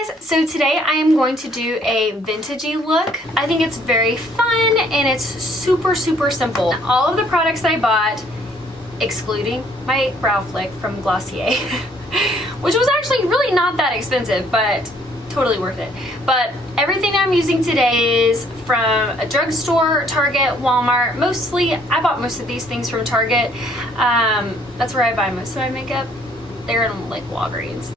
guys, so today I am going to do a vintagey look. I think it's very fun and it's super simple. All of the products that I bought, excluding my brow flick from Glossier, which was actually really not that expensive, but totally worth it. But everything I'm using today is from a drugstore, Target, Walmart. Mostly, I bought most of these things from Target. That's where I buy most of my makeup. They're in like Walgreens.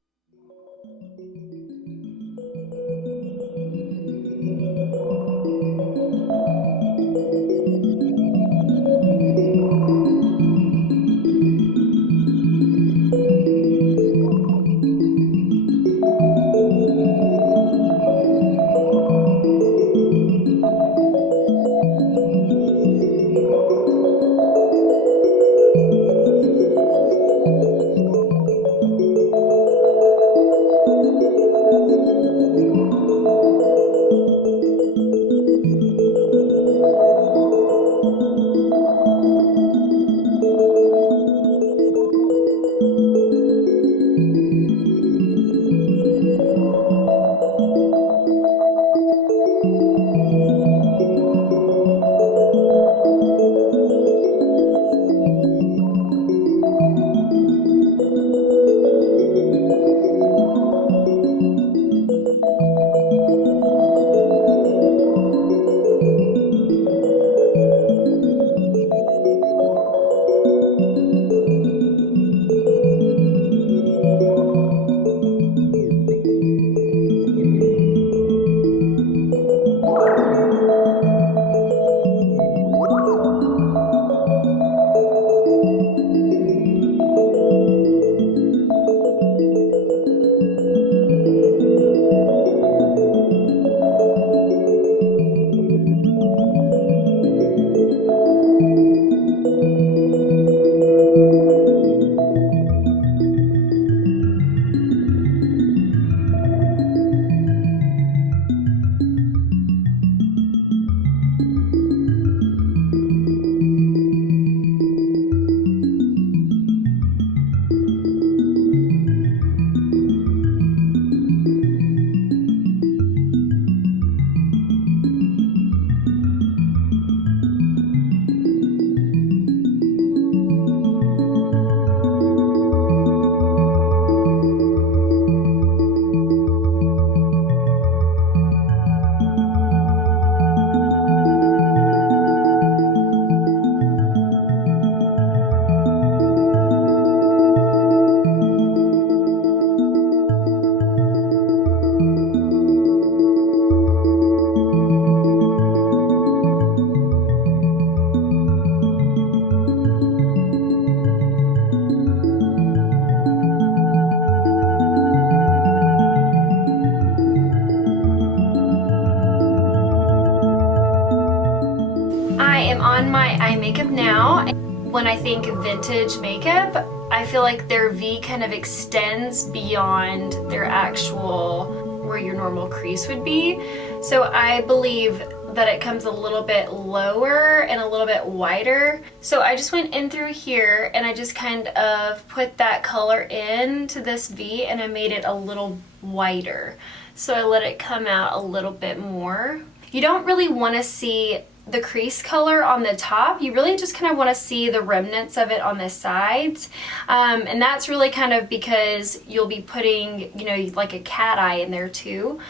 On my eye makeup now. When I think vintage makeup, I feel like their V kind of extends beyond their actual, where your normal crease would be. So I believe that it comes a little bit lower and a little bit wider. So I just went in through here and I just kind of put that color into this V and I made it a little wider. So I let it come out a little bit more. You don't really want to see the crease color on the top. You really just kind of want to see the remnants of it on the sides, and that's really kind of because you'll be putting, you know, like a cat eye in there too,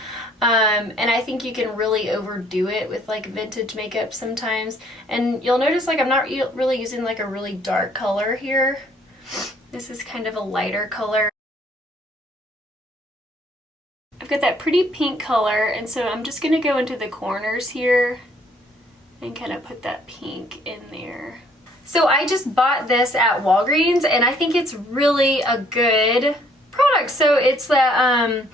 and I think you can really overdo it with like vintage makeup sometimes, and you'll notice like I'm not really using like a really dark color here. This is kind of a lighter color. I've got that pretty pink color, and so I'm just going to go into the corners here and kind of put that pink in there. So I just bought this at Walgreens and I think it's really a good product. So it's the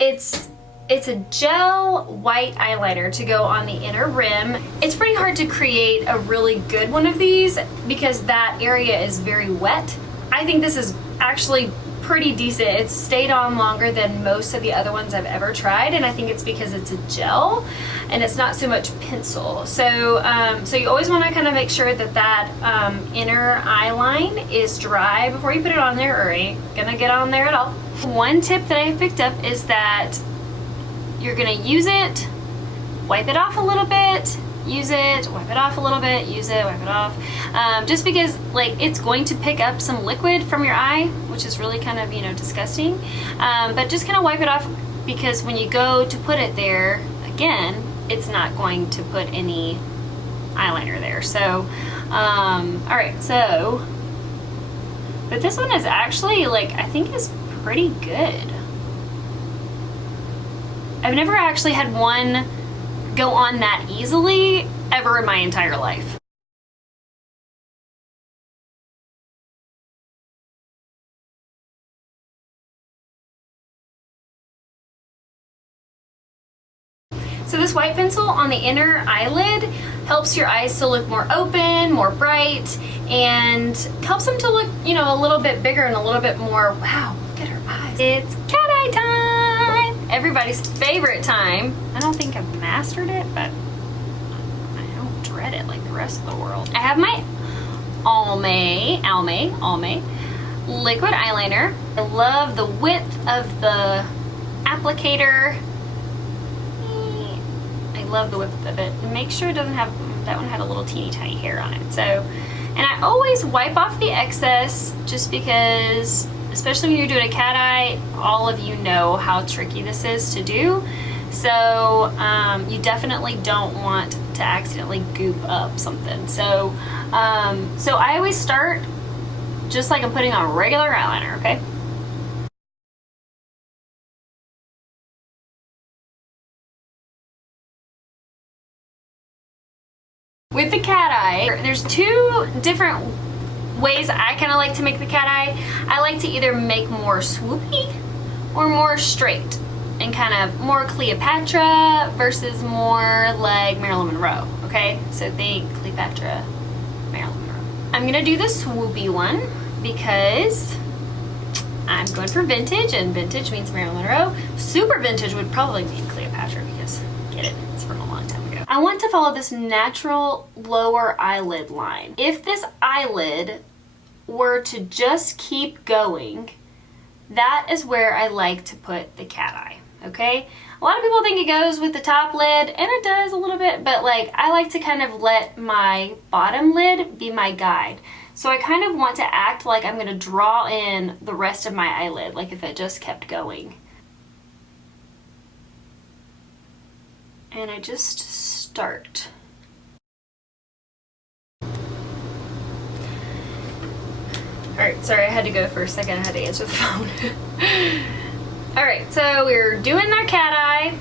it's a gel white eyeliner to go on the inner rim. It's pretty hard to create a really good one of these because that area is very wet. I think this is actually pretty decent. It's stayed on longer than most of the other ones I've ever tried, and I think it's because it's a gel and it's not so much pencil. So so you always want to kind of make sure that that inner eye line is dry before you put it on there, or it ain't gonna get on there at all. One tip that I picked up is that you're gonna use it, wipe it off a little bit, use it, wipe it off a little bit, use it, wipe it off. Just because like it's going to pick up some liquid from your eye, which is really kind of, you know, disgusting. But just kind of wipe it off, because when you go to put it there again, it's not going to put any eyeliner there. So, all right, so, but this one is actually like, I think is pretty good. I've never actually had one go on that easily ever in my entire life. So this white pencil on the inner eyelid helps your eyes to look more open, more bright, and helps them to look, you know, a little bit bigger and a little bit more, wow, look at her eyes. It's cat eye time! Everybody's favorite time. I don't think I've mastered it, but I don't dread it like the rest of the world. I have my Almay liquid eyeliner. I love the width of the applicator. Love the width of it. Make sure it doesn't have, that one had a little teeny tiny hair on it. So, and I always wipe off the excess, just because, especially when you're doing a cat eye, all of you know how tricky this is to do. So you definitely don't want to accidentally goop up something. So, so I always start just like I'm putting on regular eyeliner, okay? With the cat eye, there's two different ways I kind of like to make the cat eye. I like to either make more swoopy or more straight, and kind of more Cleopatra versus more like Marilyn Monroe, okay? So think Cleopatra, Marilyn Monroe. I'm gonna do the swoopy one because I'm going for vintage, and vintage means Marilyn Monroe. Super vintage would probably mean Cleopatra, because get it, it's from a long time ago. I want to follow this natural lower eyelid line. If this eyelid were to just keep going, that is where I like to put the cat eye, okay? A lot of people think it goes with the top lid, and it does a little bit, but like I like to kind of let my bottom lid be my guide. So I kind of want to act like I'm gonna draw in the rest of my eyelid, like if it just kept going. And I just start. Alright, sorry, I had to go for a second. I had to answer the phone. Alright, so we're doing our cat eye.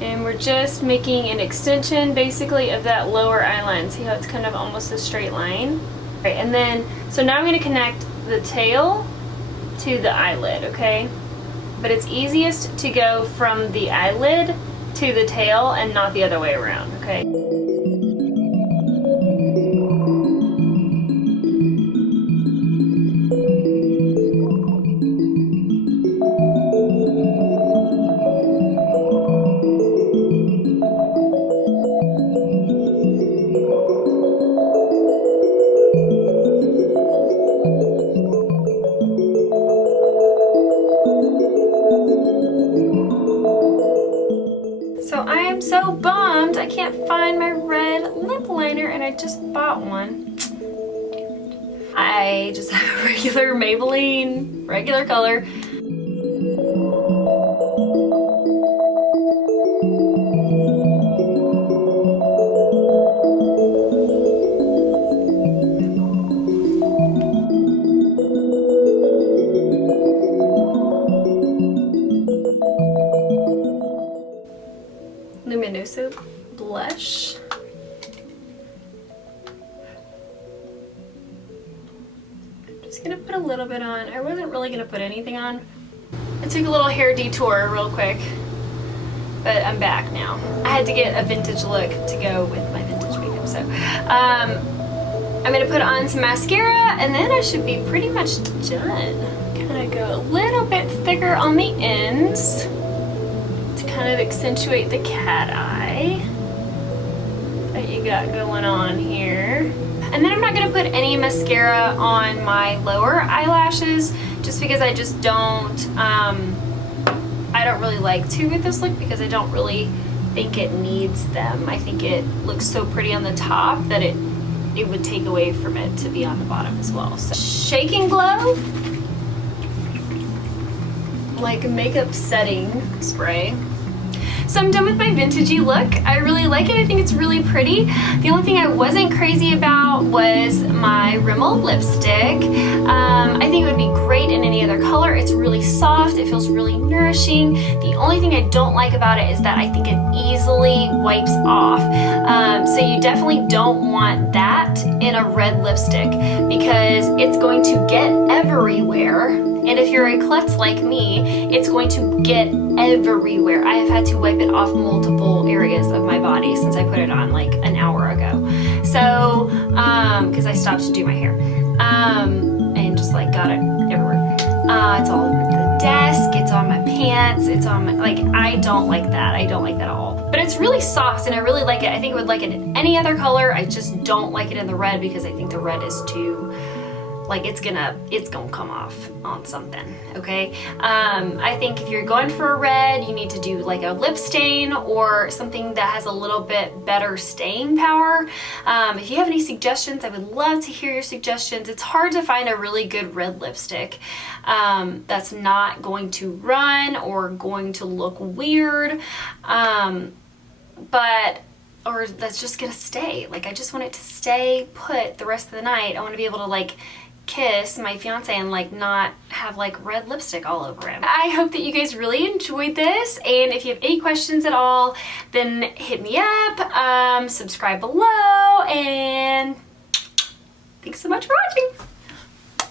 And we're just making an extension, basically, of that lower eye line. See how it's kind of almost a straight line? Alright, and then, so now I'm going to connect the tail to the eyelid, okay? But it's easiest to go from the eyelid to the tail and not the other way around, okay? So bummed I can't find my red lip liner, and I just bought one. I just have a regular Maybelline, regular color. Luminoso blush. I'm just gonna put a little bit on. I wasn't really gonna put anything on. I took a little hair detour real quick, but I'm back now. I had to get a vintage look to go with my vintage makeup, so I'm gonna put on some mascara, and then I should be pretty much done. Gonna go a little bit thicker on the ends, kind of accentuate the cat eye that you got going on here. And then I'm not going to put any mascara on my lower eyelashes, just because I just don't I don't really like to with this look because I don't really think it needs them. I think it looks so pretty on the top that it would take away from it to be on the bottom as well. So Shake and Glow, like makeup setting spray. So I'm done with my vintagey look. I really like it. I think it's really pretty. The only thing I wasn't crazy about was my Rimmel lipstick. I think it would be great in any other color. It's really soft. It feels really nourishing. The only thing I don't like about it is that I think it easily wipes off. So you definitely don't want that in a red lipstick because it's going to get everywhere. And if you're a klutz like me, it's going to get everywhere. I have had to wipe it off multiple areas of my body since I put it on like an hour ago. So, because I stopped to do my hair. And just like got it everywhere. It's all over the desk, it's on my pants, it's on my, like, I don't like that. I don't like that at all. But it's really soft and I really like it. I think I would like it in any other color. I just don't like it in the red because I think the red is too, like, it's gonna come off on something, okay? I think if you're going for a red, you need to do like a lip stain or something that has a little bit better staying power. If you have any suggestions, I would love to hear your suggestions. It's hard to find a really good red lipstick that's not going to run or going to look weird, or that's just gonna stay. Like, I just want it to stay put the rest of the night. I want to be able to like kiss my fiance and like not have like red lipstick all over him. I hope that you guys really enjoyed this, and if you have any questions at all, then hit me up, subscribe below, and thanks so much for watching.